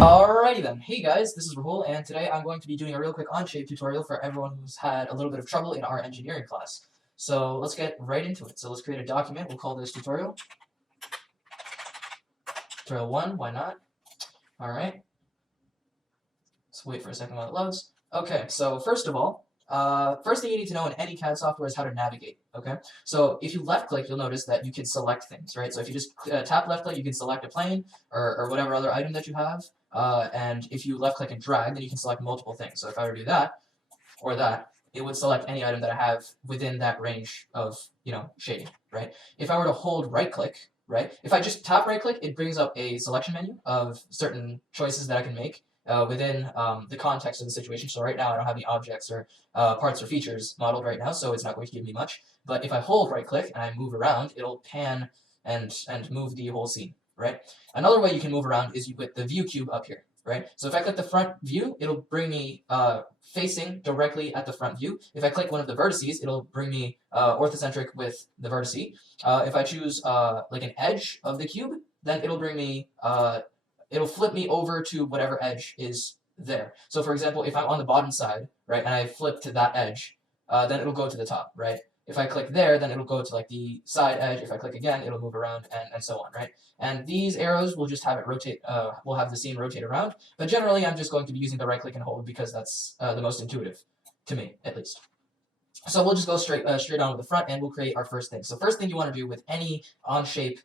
Alrighty then, hey guys, this is Rahul, and today I'm going to be doing a real quick Onshape tutorial for everyone who's had a little bit of trouble in our engineering class. So let's get right into it. So let's create a document, we'll call this tutorial. Tutorial 1, why not? Alright. Let's wait for a second while it loads. Okay, so first of all, first thing you need to know in any CAD software is how to navigate, okay? So if you left click, you'll notice that you can select things, right? So if you just tap left click, you can select a plane or whatever other item that you have. And if you left click and drag, then you can select multiple things. So if I were to do that, or that, it would select any item that I have within that range of, shading, right? If I were to hold right click, right? If I just tap right click, it brings up a selection menu of certain choices that I can make within the context of the situation. So right now I don't have any objects or parts or features modeled right now, so it's not going to give me much. But if I hold right click and I move around, it'll pan and move the whole scene, right? Another way you can move around is with the Viewcube up here, right? So if I click the front view, it'll bring me facing directly at the front view. If I click one of the vertices, it'll bring me orthocentric with the vertice. If I choose like an edge of the cube, then it'll bring me, it'll flip me over to whatever edge is there. So for example, if I'm on the bottom side, right, and I flip to that edge, then it'll go to the top, right? If I click there, then it'll go to like the side edge. If I click again, it'll move around and so on, right? And these arrows will just have it rotate, we'll have the scene rotate around. But generally, I'm just going to be using the right click and hold because that's the most intuitive, to me, at least. So we'll just go straight on to the front and we'll create our first thing. So first thing you want to do with any Onshape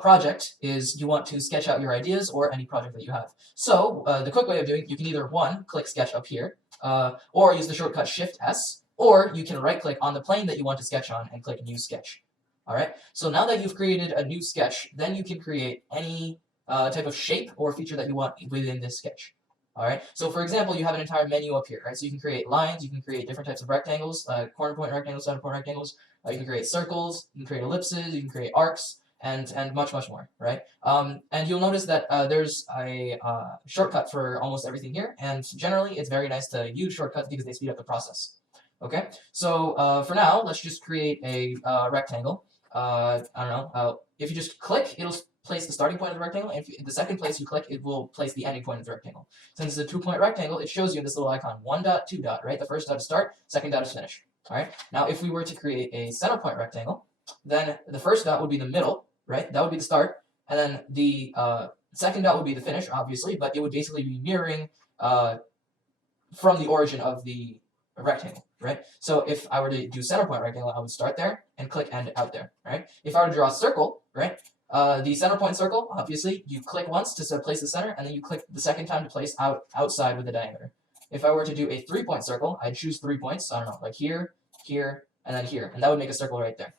project is you want to sketch out your ideas or any project that you have. So the quick way of doing it, you can either click sketch up here, or use the shortcut Shift S, or you can right click on the plane that you want to sketch on and click new sketch. All right, so now that you've created a new sketch, then you can create any type of shape or feature that you want within this sketch. All right, so for example, you have an entire menu up here, right? So you can create lines, you can create different types of rectangles, corner point rectangles, center point rectangles, you can create circles, you can create ellipses, you can create arcs, and much more, right? And you'll notice that there's a shortcut for almost everything here, and generally it's very nice to use shortcuts because they speed up the process. Okay, so for now, let's just create a rectangle. I don't know, if you just click, it'll place the starting point of the rectangle, and if the second place you click, it will place the ending point of the rectangle. Since it's a 2-point rectangle, it shows you this little icon, 1 dot, 2 dot, right? The first dot is start, second dot is finish. All right, now if we were to create a center point rectangle, then the first dot would be the middle, right? That would be the start, and then the second dot would be the finish, obviously, but it would basically be mirroring from the origin of the rectangle, right? So if I were to do center point rectangle, I would start there and click end out there, right? If I were to draw a circle, right? The center point circle, obviously, you click once to place the center, and then you click the second time to place outside with the diameter. If I were to do a 3-point circle, I'd choose 3 points, I don't know, like here, here, and then here, and that would make a circle right there,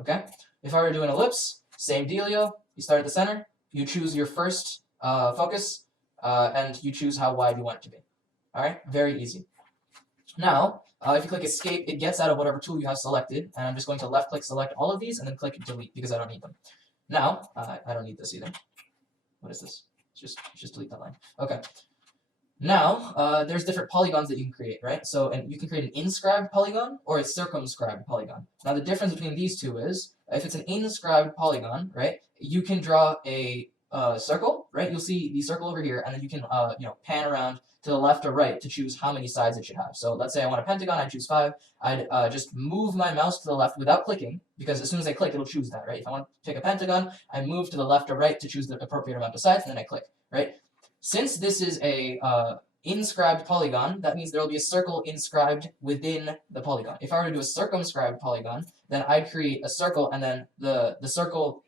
okay? If I were to do an ellipse, same dealio, you start at the center, you choose your first focus, and you choose how wide you want it to be, all right? Very easy. Now, if you click escape, it gets out of whatever tool you have selected, and I'm just going to left click select all of these and then click delete because I don't need them. Now, I don't need this either. What is this? Just delete that line. Okay. Now, there's different polygons that you can create, right? So, and you can create an inscribed polygon or a circumscribed polygon. Now, the difference between these two is, if it's an inscribed polygon, right, you can draw a circle, right? You'll see the circle over here, and then you can, pan around to the left or right to choose how many sides it should have. So let's say I want a pentagon, I choose 5. I'd just move my mouse to the left without clicking, because as soon as I click, it'll choose that, right? If I want to pick a pentagon, I move to the left or right to choose the appropriate amount of sides, and then I click, right? Since this is a inscribed polygon, that means there will be a circle inscribed within the polygon. If I were to do a circumscribed polygon, then I'd create a circle, and then the circle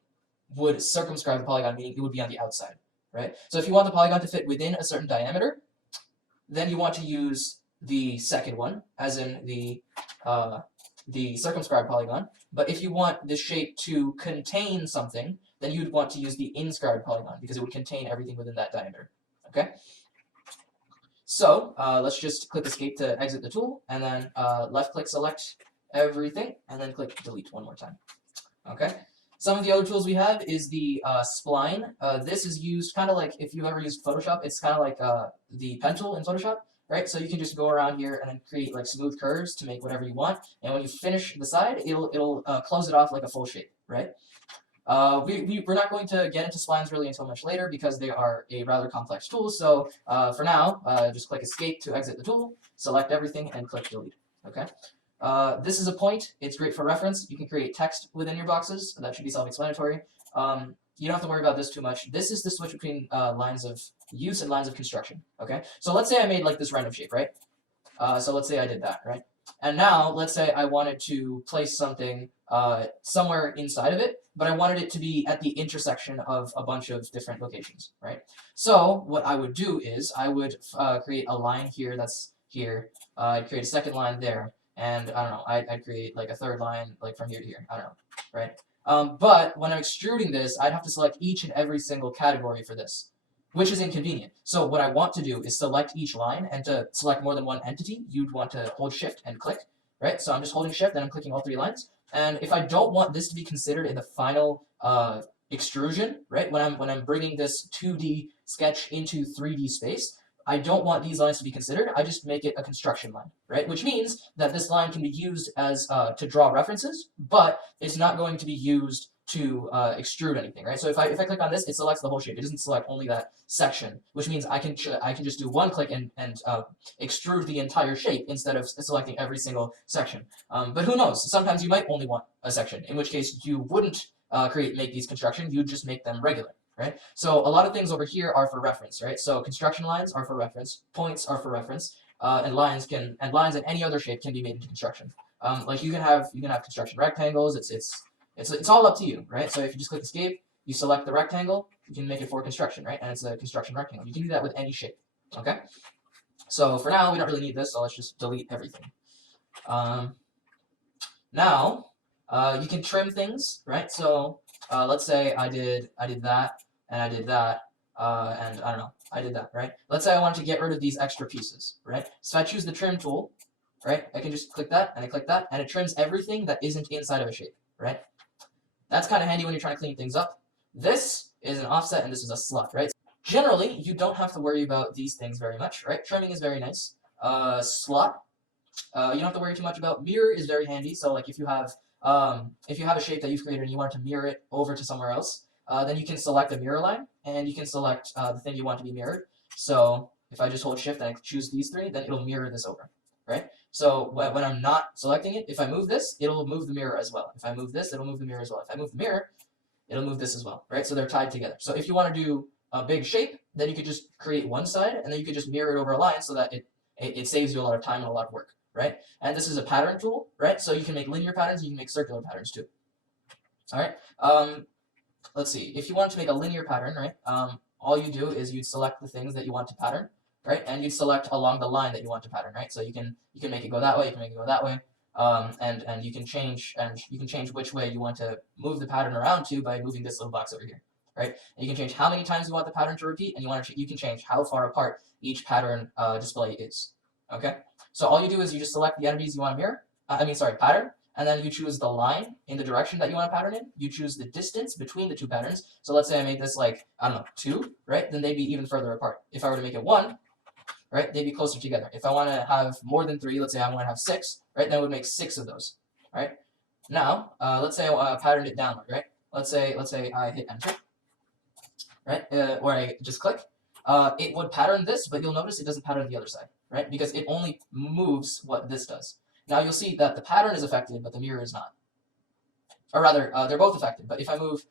would circumscribe the polygon, meaning it would be on the outside, right? So if you want the polygon to fit within a certain diameter, then you want to use the second one, as in the circumscribed polygon. But if you want the shape to contain something, then you'd want to use the inscribed polygon because it would contain everything within that diameter. Okay? So let's just click escape to exit the tool, and then left click select everything, and then click delete one more time. Okay? Some of the other tools we have is the Spline. This is used kind of like, if you've ever used Photoshop, it's kind of like the pen tool in Photoshop, right? So you can just go around here and then create like smooth curves to make whatever you want. And when you finish the side, it'll close it off like a full shape, right? We're not going to get into splines really until much later because they are a rather complex tool. So for now, just click Escape to exit the tool, select everything, and click Delete. Okay. This is a point. It's great for reference. You can create text within your boxes. That should be self-explanatory. You don't have to worry about this too much. This is the switch between lines of use and lines of construction. Okay. So let's say I made like this random shape, right? So let's say I did that, right? And now let's say I wanted to place something somewhere inside of it, but I wanted it to be at the intersection of a bunch of different locations, right? So what I would do is I would create a line here that's here. I'd create a second line there, and I don't know, I'd create like a third line like from here to here. I don't know, right? But when I'm extruding this, I'd have to select each and every single category for this, which is inconvenient. So what I want to do is select each line, and to select more than one entity, you'd want to hold Shift and click, right? So I'm just holding Shift and I'm clicking all 3 lines. And if I don't want this to be considered in the final extrusion, right? When I'm bringing this 2D sketch into 3D space, I don't want these lines to be considered. I just make it a construction line, right? Which means that this line can be used as to draw references, but it's not going to be used to extrude anything, right? So if I click on this, it selects the whole shape. It doesn't select only that section, which means I can just do one click and extrude the entire shape instead of selecting every single section. But who knows? Sometimes you might only want a section, in which case you wouldn't make these construction. You'd just make them regular, right? So a lot of things over here are for reference, right? So construction lines are for reference, points are for reference, and lines in any other shape can be made into construction. Like you can have construction rectangles. It's all up to you, right? So if you just click Escape, you select the rectangle, you can make it for construction, right? And it's a construction rectangle. You can do that with any shape, okay? So for now, we don't really need this, so let's just delete everything. Now, you can trim things, right? So let's say I did that, and I did that, and I don't know, I did that, right? Let's say I wanted to get rid of these extra pieces, right? So I choose the Trim tool, right? I can just click that, and I click that, and it trims everything that isn't inside of a shape, right? That's kind of handy when you're trying to clean things up. This is an offset and this is a slot, right? Generally, you don't have to worry about these things very much, right? Trimming is very nice. Slot, you don't have to worry too much about. Mirror is very handy. So like if you have a shape that you've created and you want to mirror it over to somewhere else, then you can select a mirror line and you can select the thing you want to be mirrored. So if I just hold Shift and I choose these 3, then it'll mirror this over, right? So when I'm not selecting it, if I move this, it'll move the mirror as well. If I move this, it'll move the mirror as well. If I move the mirror, it'll move this as well, right? So they're tied together. So if you want to do a big shape, then you could just create one side, and then you could just mirror it over a line so that it saves you a lot of time and a lot of work, right? And this is a pattern tool, right? So you can make linear patterns, you can make circular patterns too. All right. Let's see. If you want to make a linear pattern, right? All you do is you'd select the things that you want to pattern, right? And you'd select along the line that you want to pattern, right? So you can make it go that way, you can make it go that way, and you can change which way you want to move the pattern around to by moving this little box over here, right? And you can change how many times you want the pattern to repeat, and you can change how far apart each pattern display is. Okay. So all you do is you just select the entities you want to mirror. Pattern. And then you choose the line in the direction that you want to pattern in. You choose the distance between the 2 patterns. So let's say I made this like, I don't know, 2, right? Then they'd be even further apart. If I were to make it 1, right, they'd be closer together. If I want to have more than 3, let's say I want to have 6, right, then I would make 6 of those, right? Now, let's say I patterned it downward, right? Let's say I hit Enter, right, or I just click. It would pattern this, but you'll notice it doesn't pattern the other side, right? Because it only moves what this does. Now you'll see that the pattern is affected, but the mirror is not. Or rather, they're both affected. But if I move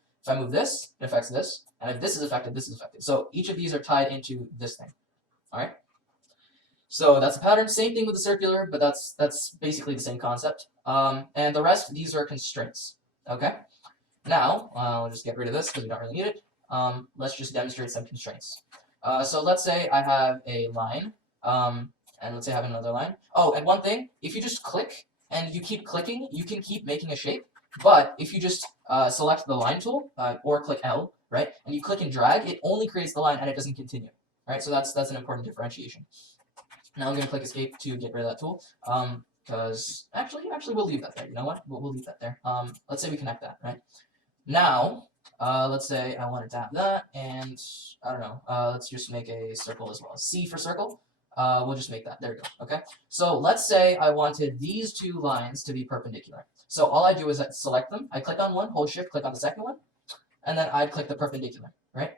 this, it affects this, and if this is affected, this is affected. So each of these are tied into this thing. All right. So that's a pattern. Same thing with the circular, but that's basically the same concept. And the rest, these are constraints. Okay. Now I'll just get rid of this because we don't really need it. Let's just demonstrate some constraints. So let's say I have a line. And let's say I have another line. Oh, and one thing, if you just click and you keep clicking, you can keep making a shape. But if you just select the line tool or click L, right, and you click and drag, it only creates the line and it doesn't continue. Right, so that's an important differentiation. Now I'm going to click Escape to get rid of that tool. Because actually we'll leave that there. You know what? We'll leave that there. Let's say we connect that, right? Now, let's say I wanted to have that, and I don't know. Let's just make a circle as well. C for circle. We'll just make that. There we go. Okay. So let's say I wanted these 2 lines to be perpendicular. So all I do is I select them. I click on one, hold Shift, click on the second one, and then I'd click the perpendicular, right?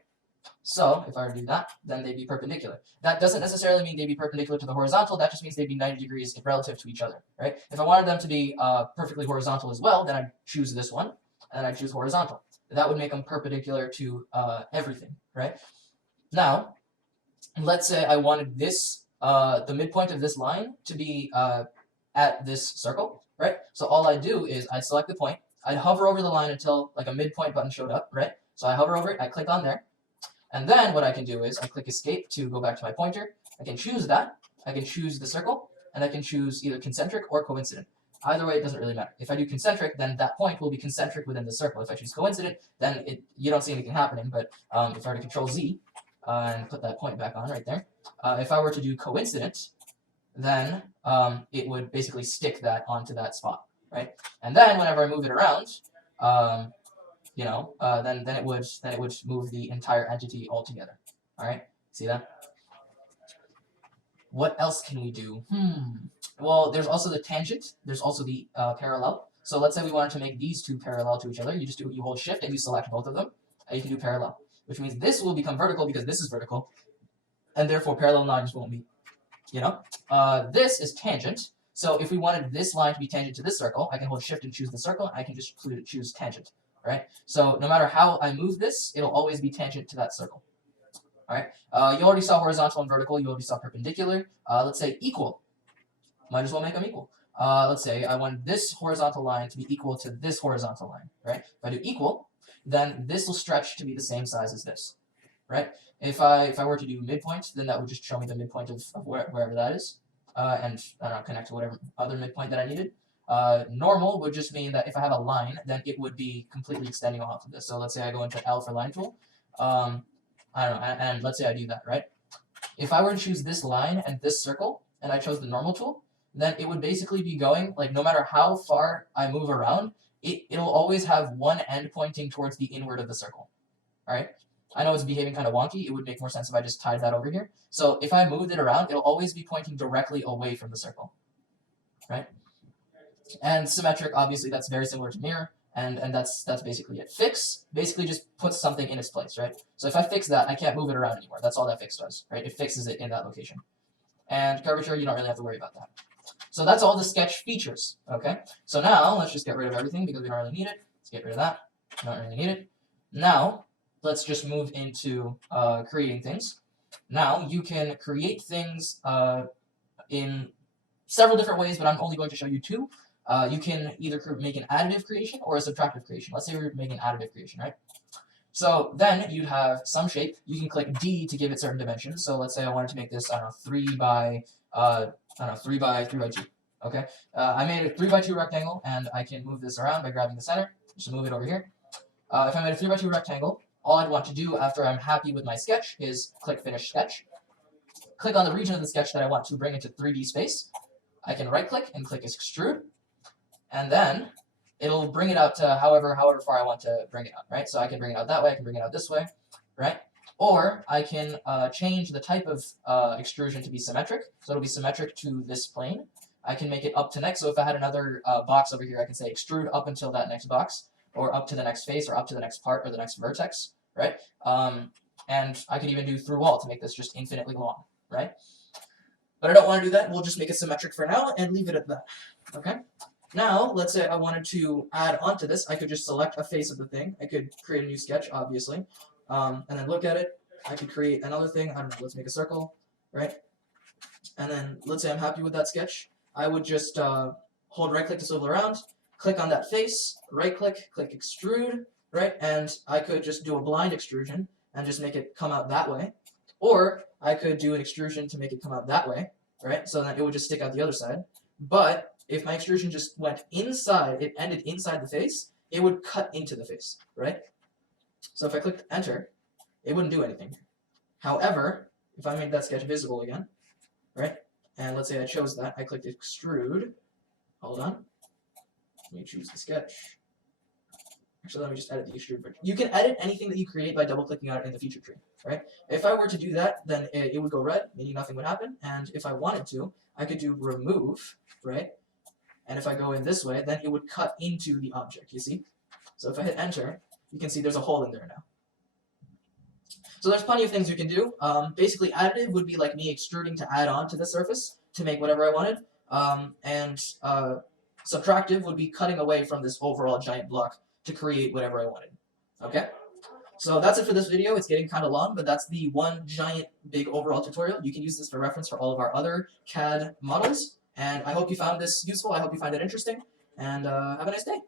So if I were to do that, then they'd be perpendicular. That doesn't necessarily mean they'd be perpendicular to the horizontal, that just means they'd be 90 degrees relative to each other, right? If I wanted them to be perfectly horizontal as well, then I'd choose this one, and I'd choose horizontal. That would make them perpendicular to everything, right? Now, let's say I wanted this, the midpoint of this line to be at this circle, right? So all I'd do is I'd select the point, I'd hover over the line until like a midpoint button showed up, right? So I hover over it, I click on there, and then what I can do is I click escape to go back to my pointer. I can choose that, I can choose the circle, and I can choose either concentric or coincident. Either way, it doesn't really matter. If I do concentric, then that point will be concentric within the circle. If I choose coincident, then you don't see anything happening, but if I were to control Z and put that point back on right there, if I were to do coincident, then it would basically stick that onto that spot, right? And then whenever I move it around, then it would move the entire entity altogether. All right, see that? What else can we do? Well, there's also the tangent. There's also the parallel. So let's say we wanted to make these two parallel to each other. You hold shift and you select both of them, and you can do parallel, which means this will become vertical because this is vertical, and therefore parallel lines won't meet. This is tangent. So if we wanted this line to be tangent to this circle, I can hold shift and choose the circle, and I can just choose tangent. Right? So no matter how I move this, it'll always be tangent to that circle. All right. You already saw horizontal and vertical. You already saw perpendicular. Let's say equal. Might as well make them equal. Let's say I want this horizontal line to be equal to this horizontal line. Right? If I do equal, then this will stretch to be the same size as this. Right? If I were to do midpoint, then that would just show me the midpoint of wherever that is, and I don't know, connect to whatever other midpoint that I needed. Normal would just mean that if I have a line, then it would be completely extending off of this. So let's say I go into L for line tool. I don't know, and let's say I do that, right? If I were to choose this line and this circle, and I chose the normal tool, then it would basically be going, like, no matter how far I move around, it'll always have one end pointing towards the inward of the circle, all right? I know it's behaving kind of wonky. It would make more sense if I just tied that over here. So if I moved it around, it'll always be pointing directly away from the circle, right? And symmetric, obviously, that's very similar to mirror, and that's basically it. Fix basically just puts something in its place, right? So if I fix that, I can't move it around anymore. That's all that fix does, right? It fixes it in that location. And curvature, you don't really have to worry about that. So that's all the sketch features, okay? So now, let's just get rid of everything because we don't really need it. Let's get rid of that. Don't really need it. Now, let's just move into creating things. Now, you can create things in several different ways, but I'm only going to show you two. You can either make an additive creation or a subtractive creation. Let's say we're making additive creation, right? So then you'd have some shape. You can click D to give it certain dimensions. So let's say I wanted to make this, 3 by 2. Okay. I made a 3 by 2 rectangle, and I can move this around by grabbing the center. Just move it over here. If I made a 3 by 2 rectangle, all I'd want to do after I'm happy with my sketch is click Finish Sketch. Click on the region of the sketch that I want to bring into 3D space. I can right-click and click Extrude, and then it'll bring it out to however far I want to bring it out, right? So I can bring it out that way, I can bring it out this way, right? Or I can change the type of extrusion to be symmetric, so it'll be symmetric to this plane. I can make it up to next, so if I had another box over here, I can say extrude up until that next box, or up to the next face, or up to the next part, or the next vertex, right? And I could even do through wall to make this just infinitely long, right? But I don't want to do that. We'll just make it symmetric for now and leave it at that, okay? Now, let's say I wanted to add onto this. I could just select a face of the thing. I could create a new sketch, obviously, and then look at it. I could create another thing. I don't know, let's make a circle, right? And then let's say I'm happy with that sketch. I would just hold right-click to swivel around, click on that face, right-click, click Extrude, right? And I could just do a blind extrusion and just make it come out that way. Or I could do an extrusion to make it come out that way, right? So then it would just stick out the other side. But if my extrusion just went inside, it ended inside the face, it would cut into the face, right? So if I clicked Enter, it wouldn't do anything. However, if I made that sketch visible again, right? And let's say I chose that, I clicked Extrude. Hold on. Let me choose the sketch. Actually, let me just edit the extrude version. You can edit anything that you create by double-clicking on it in the feature tree, right? If I were to do that, then it would go red, meaning nothing would happen. And if I wanted to, I could do remove, right? And if I go in this way, then it would cut into the object, you see? So if I hit Enter, you can see there's a hole in there now. So there's plenty of things you can do. Basically, additive would be like me extruding to add on to the surface to make whatever I wanted. And subtractive would be cutting away from this overall giant block to create whatever I wanted. Okay? So that's it for this video. It's getting kind of long, but that's the one giant big overall tutorial. You can use this for reference for all of our other CAD models. And I hope you found this useful. I hope you find it interesting. And have a nice day.